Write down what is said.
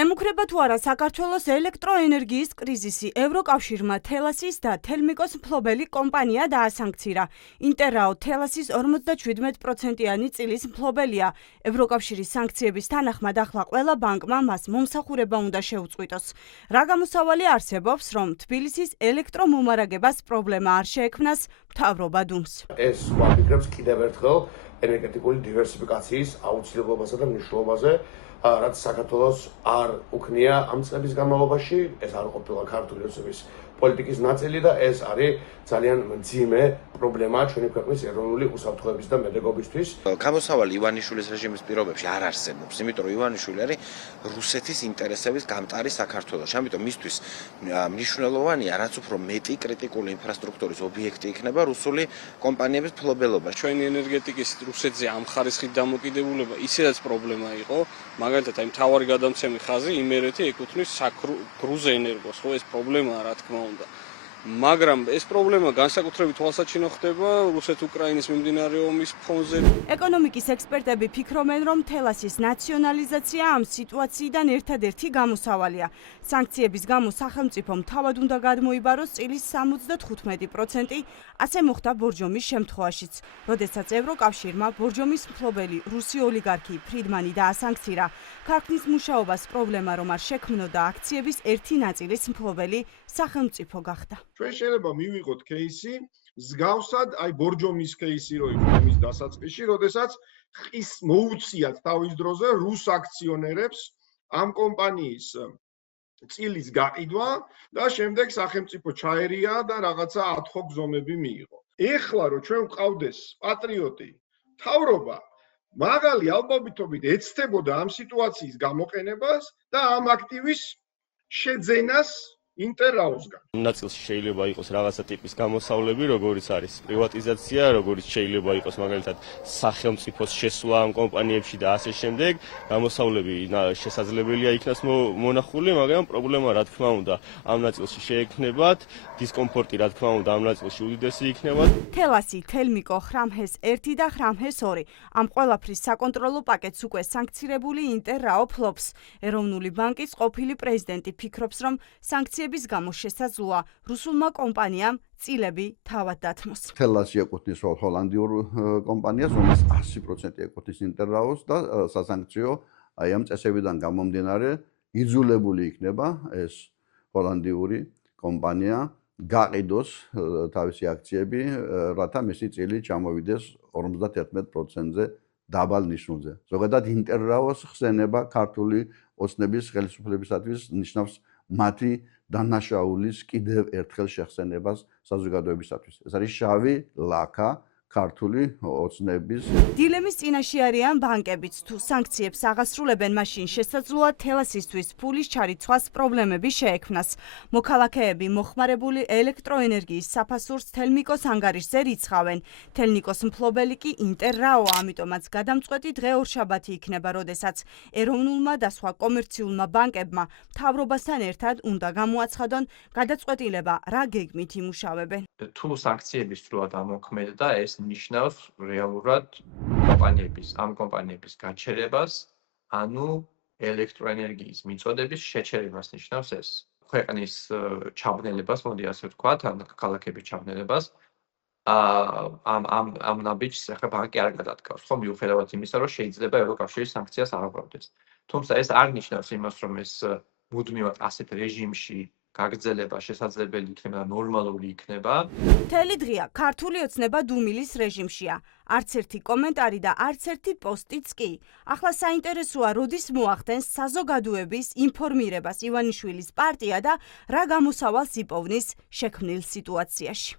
ემუქრება თუ არა საქართველოს ელექტროენერგიის კრიზისი, ევროკავშირმა თელასის და თელმიკოს მფლობელი კომპანია დაასანქცირა. ინტერრაო თელასის 57%-იანი წილის მფლობელია. ევროკავშირის სანქციების თანახმად ახლა ყველა ბანკმა მას მომსახურება უნდა შეუწყვიტოს. რა გამოსავალი არსებობს, რომ თბილისის ელექტრომომარაგებას პრობლემა არ შეექმნას, მთავრობა დუმს. ეს ვაფიქრებს კიდევ ერთხელ ენერგეტიკული დივერსიფიკაციის აუცილებლობასა და მნიშვნელობაზე, რაც საქართველოს არ უქნია ამ წლების განმავლობაში, ეს არ ყოფილა ქართული ოცნების პოლიტიკის ნაწილი და ეს არის ძალიან მძიმე პრობლემა ჩვენი ქვეყნის ეროვნული უსაფრთხოების და მედეგობისთვის. გამოსავალი ივანიშვილის რეჟიმის პირობებში არ არსებობს, იმიტომ რომ ივანიშვილი არის რუსეთის ინტერესების გამტარი საქართველოში. ამიტომ მისთვის მნიშვნელოვანია, რაც უფრო მეტი კრიტიკული ინფრასტრუქტურის ობიექტი იქნება რუსული კომპანიების მფლობელობა. ჩვენი ენერგეტიკის რუსეთზე ამ ხარისხით დამოკიდებულება ისედაც პრობლემა იყო, მაგალითად აი მთავარი გადამცემი ხაზი იმერეთი ეკუთვნის გრუზენერგოს, ხო ეს პრობლემაა რა თქმა უნდა. მაგრამ ეს პრობლემა განსაკუთრებით თვალსაჩინო ხდება რუსეთ-უკრაინის მიმდინარე ომის ფონზე. ეკონომიკის ექსპერტები ფიქრობენ, რომ თელასის ნაციონალიზაცია ამ სიტუაციიდან ერთადერთი გამოსავალია. სანქციების გამო სახელმწიფომ თავად უნდა გადმოიბაროს წილის 75%, ასე მოხდა ბორჯომის შემთხვევაშიც, როდესაც ევროკავშირმა ბორჯომის მფლობელი რუსი ოლიგარქი ფრიდმანი დაასანქცირა. ქარხნის მუშაობას პრობლემა რომ არ შექმნოდა, აქციების ერთი ნაწილის მფლობელი სახელმწიფო გახდა. ჩვენ შეიძლება მივიღოთ кейსი, მსგავსად აი ბორჯომის кейსი რო იყო იმის დასაწყისში, როდესაც ხის მოუციათ თავის დროზე რუს აქციონერებს ამ კომპანიის წილის გაყიდვა და შემდეგ სახელმწიფო ჩაერია და რაღაცა ad-hoc ზომები მიიღო. ეხლა რო ჩვენ ვყავდეს პატრიოტი მთავრობა, მაღალი ალბათობით ეცდებოდა ამ სიტუაციის გამოყენებას და ამ აქტივის შეძენას ინტერაოსგან. ნაწილში შეიძლება იყოს რაღაცა ტიპის გამოსავლები, როგორიც არის პრივატიზაცია, როგორიც შეიძლება იყოს მაგალითად სახელმწიფოს შესვლა ამ კომპანიებში და ასე შემდეგ. გამოსავლები შესაძლებელია იქნას მონახული, მაგრამ პრობლემა რა თქმა უნდა ამ ნაწილში შეექმნებათ, დისკომფორტი რა თქმა უნდა ამ ნაწილში უდიდესი იქნება. თელასი, თელმიკო, ხრამჰეს 1 და ხრამჰეს 2. ამ ყველაფრის საკონტროლო პაკეტს უკვე სანქცირებული ინტერრაო ფლობს. ეროვნული ბანკის ყოფილი პრეზიდენტი ფიქრობს, რომ სანქციების გამო შესაძლოა რუსულმა კომპანიამ წილები თავად დათმოს. თელასი ეკუთვნის ჰოლანდიურ კომპანიას, რომელიც 100% ეკუთვნის ინტერრაოს და სასანქციო აი ამ წესებიდან გამომდინარე იძულებული იქნება ეს ჰოლანდიური კომპანია გაყიდოს თავისი აქციები, რათა მისი წილი ჩამოვიდეს 51%-ზე დაბალ ნიშნულზე. ზოგადად ინტერრაოს ხსენება ქართული ოცნების ხელისუფლებისათვის ნიშნავს მათი დანაშაულის კიდევ ერთხელ შეხსენებას საზოგადოებისათვის. ეს არის შავი ლაქა ქართული ოცნების. დილემის წინაშე არიან ბანკებიც. თუ სანქციებს აღასრულებენ, მაშინ შესაძლოა თელასისთვის ფულის ჩარიცხვას პრობლემები შეექმნას. მოქალაქეები მოხმარებული ელექტროენერგიის საფასურს თელმიკოს ანგარიშზე რიცხავენ. თელმიკოს მფლობელი კი ინტერრაო, ამიტომაც გადამწყვეტი დღე ორშაბათი იქნება, როდესაც ეროვნულმა და სხვა კომერციულმა ბანკებმა მთავრობასთან ერთად უნდა გამოაცხადონ გადაწყვეტილება, რა გეგმით იმუშავებენ. თუ სანქციების სრულად ამოქმედდა, ეს ნიშნავს რეალურად ამ კომპანიების გაჩერებას, ანუ ელექტროენერგიის მიწოდების შეჩერებას ნიშნავს ეს. ქვეყნის ჩაბნელებას, მოდი ასე ვთქვათ, ან ქალაქების ჩაბნელებას. ამ ნაბიჯს ახლა ბანკი არ გადადგავს, ხო, მიუხედავად იმისა, რომ შეიძლება ევროკავშირის სანქციას არ აღვევდეს. თუმცა ეს არ ნიშნავს იმას, რომ ეს მუდმივად ასეთ რეჟიმში გაგრძელება შესაძლებელი იქნება და ნორმალური იქნება. მთელი დღეა ქართული ოცნება დუმილის რეჟიმშია. არც ერთი კომენტარი და არც ერთი პოსტიც კი. ახლა საინტერესოა, როდის მოახდენს საზოგადოების ინფორმირებას ივანიშვილის პარტია და რა გამოსავალს იპოვნის შექმნილ სიტუაციაში.